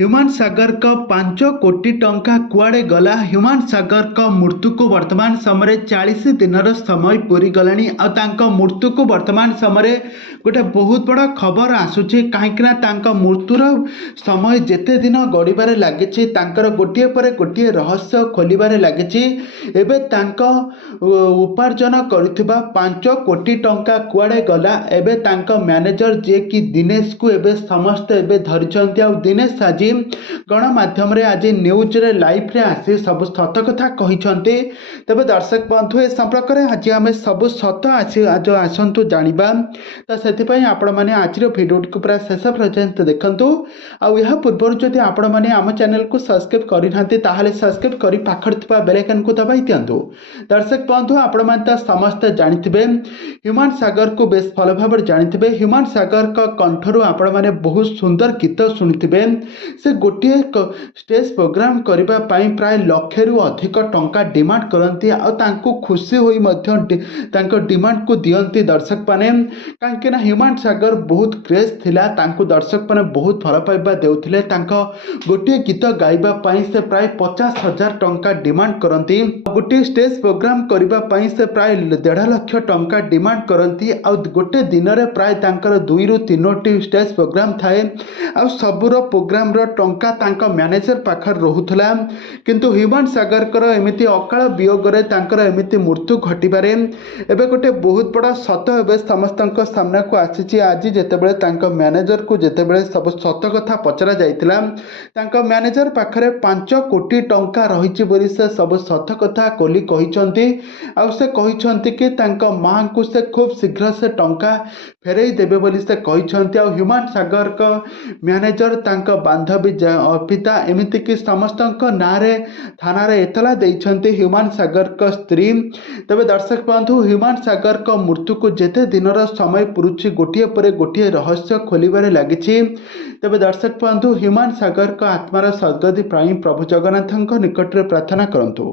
ହ୍ୟୁମାନ ସାଗରଙ୍କ 5 କୋଟି ଟଙ୍କା କୁଆଡ଼େ ଗଲା? ହ୍ୟୁମାନ ସାଗରଙ୍କ ମୃତ୍ୟୁକୁ ବର୍ତ୍ତମାନ ସମୟରେ 40 ଦିନର ସମୟ ପୂରିଗଲାଣି। ଆଉ ତାଙ୍କ ମୃତ୍ୟୁକୁ ବର୍ତ୍ତମାନ ସମୟରେ ଗୋଟେ ବହୁତ ବଡ଼ ଖବର ଆସୁଛି, କାହିଁକିନା ତାଙ୍କ ମୃତ୍ୟୁର ସମୟ ଯେତେ ଦିନ ଗଡ଼ିବାରେ ଲାଗିଛି ତାଙ୍କର ଗୋଟିଏ ପରେ ଗୋଟିଏ ରହସ୍ୟ ଖୋଲିବାରେ ଲାଗିଛି। ଏବେ ତାଙ୍କ ଉପାର୍ଜନ କରିଥିବା 5 କୋଟି ଟଙ୍କା କୁଆଡ଼େ ଗଲା? ଏବେ ତାଙ୍କ ମ୍ୟାନେଜର ଯିଏକି ଦିନେଶକୁ ଏବେ ସମସ୍ତେ ଏବେ ଧରିଛନ୍ତି। ଆଉ ଦିନେଶ ଆଜି ଗଣମାଧ୍ୟମରେ ଆଜି ନ୍ୟୁଜ୍ରେ ଲାଇଭ୍ରେ ଆସି ସବୁ ସତ କଥା କହିଛନ୍ତି। ତେବେ ଦର୍ଶକ ବନ୍ଧୁ, ଏ ସମ୍ପର୍କରେ ଆଜି ଆମେ ସବୁ ସତ ଆସନ୍ତୁ ଜାଣିବା। ତ ସେଥିପାଇଁ ଆପଣମାନେ ଆଜିର ଭିଡ଼ିଓଟିକୁ ପୁରା ଶେଷ ପର୍ଯ୍ୟନ୍ତ ଦେଖନ୍ତୁ। ଆଉ ଏହା ପୂର୍ବରୁ ଯଦି ଆପଣମାନେ ଆମ ଚ୍ୟାନେଲକୁ ସବସ୍କ୍ରାଇବ୍ କରିନାହାନ୍ତି ତାହେଲେ ସବସ୍କ୍ରାଇବ୍ କରି ପାଖରେ ଥିବା ବେଲ୍ ଆଇକନ୍କୁ ଦବାଇ ଦିଅନ୍ତୁ। ଦର୍ଶକ ବନ୍ଧୁ, ଆପଣମାନେ ତ ସମସ୍ତେ ଜାଣିଥିବେ, ହ୍ୟୁମାନ ସାଗରକୁ ବେଶ ଭଲ ଭାବରେ ଜାଣିଥିବେ। ହ୍ୟୁମାନ ସାଗରଙ୍କ କଣ୍ଠରୁ ଆପଣମାନେ ବହୁତ ସୁନ୍ଦର ଗୀତ ଶୁଣିଥିବେ। ସେ ଗୋଟିଏ ଷ୍ଟେଜ୍ ପ୍ରୋଗ୍ରାମ କରିବା ପାଇଁ ପ୍ରାୟ 1,00,000ରୁ ଅଧିକ ଟଙ୍କା ଡିମାଣ୍ଡ କରନ୍ତି। ଆଉ ତାଙ୍କୁ ଖୁସି ହୋଇ ମଧ୍ୟ ତାଙ୍କ ଡିମାଣ୍ଡକୁ ଦିଅନ୍ତି ଦର୍ଶକମାନେ। କାହିଁକିନା ହ୍ୟୁମାନ ସାଗର ବହୁତ କ୍ରେଜ୍ ଥିଲା, ତାଙ୍କୁ ଦର୍ଶକମାନେ ବହୁତ ଭଲ ପାଇବା ଦେଉଥିଲେ। ତାଙ୍କ ଗୋଟିଏ ଗୀତ ଗାଇବା ପାଇଁ ସେ ପ୍ରାୟ 50,000 ଟଙ୍କା ଡିମାଣ୍ଡ କରନ୍ତି। ଗୋଟିଏ ଷ୍ଟେଜ୍ ପ୍ରୋଗ୍ରାମ କରିବା ପାଇଁ ସେ ପ୍ରାୟ 1.5 ଲକ୍ଷ ଟଙ୍କା ଡିମାଣ୍ଡ କରନ୍ତି। ଆଉ ଗୋଟେ ଦିନରେ ପ୍ରାୟ ତାଙ୍କର 2ରୁ 3ଟି ଷ୍ଟେଜ୍ ପ୍ରୋଗ୍ରାମ ଥାଏ। ଆଉ ସବୁର ପ୍ରୋଗ୍ରାମର ଟଙ୍କା ତାଙ୍କ ମ୍ୟାନେଜର ପାଖରେ ରହୁଥିଲା। କିନ୍ତୁ ହ୍ୟୁମାନ ସାଗରଙ୍କର ଏମିତି ଅକାଳ ବିୟୋଗରେ ତାଙ୍କର ଏମିତି ମୃତ୍ୟୁ ଘଟିବାରେ ଏବେ ଗୋଟେ ବହୁତ ବଡ଼ ସତ ଏବେ ସମସ୍ତଙ୍କ ସାମ୍ନାକୁ ଆସିଛି। ଆଜି ଯେତେବେଳେ ତାଙ୍କ ମ୍ୟାନେଜରକୁ ଯେତେବେଳେ ସବୁ ସତ କଥା ପଚରା ଯାଇଥିଲା, ତାଙ୍କ ମ୍ୟାନେଜର ପାଖରେ 5 କୋଟି ଟଙ୍କା ରହିଛି ବୋଲି ସେ ସବୁ ସତ କଥା ଖୋଲି କହିଛନ୍ତି। ଆଉ ସେ କହିଛନ୍ତି କି ତାଙ୍କ ମାଆଙ୍କୁ ସେ ଖୁବ୍ ଶୀଘ୍ର ସେ ଟଙ୍କା ଫେରାଇ ଦେବେ ବୋଲି ସେ କହିଛନ୍ତି। ଆଉ ହ୍ୟୁମାନ ସାଗରଙ୍କ ମ୍ୟାନେଜର, ତାଙ୍କ ବାନ୍ଧବୀ, ଅର୍ପିତା, ଏମିତିକି ସମସ୍ତଙ୍କ ନାଁରେ ଥାନାରେ ଏତଲା ଦେଇଛନ୍ତି ହ୍ୟୁମାନ ସାଗରଙ୍କ ସ୍ତ୍ରୀ। ତେବେ ଦର୍ଶକ ବନ୍ଧୁ, ହ୍ୟୁମାନ ସାଗରଙ୍କ ମୃତ୍ୟୁକୁ ଯେତେ ଦିନର ସମୟ ପୁରୁଛି ଗୋଟିଏ ପରେ ଗୋଟିଏ ରହସ୍ୟ ଖୋଲିବାରେ ଲାଗିଛି। ତେବେ ଦର୍ଶକ ବନ୍ଧୁ, ହ୍ୟୁମାନ ସାଗରଙ୍କ ଆତ୍ମାର ସଦ୍ଗତି ପାଇଁ ପ୍ରଭୁ ଜଗନ୍ନାଥଙ୍କ ନିକଟରେ ପ୍ରାର୍ଥନା କରନ୍ତୁ।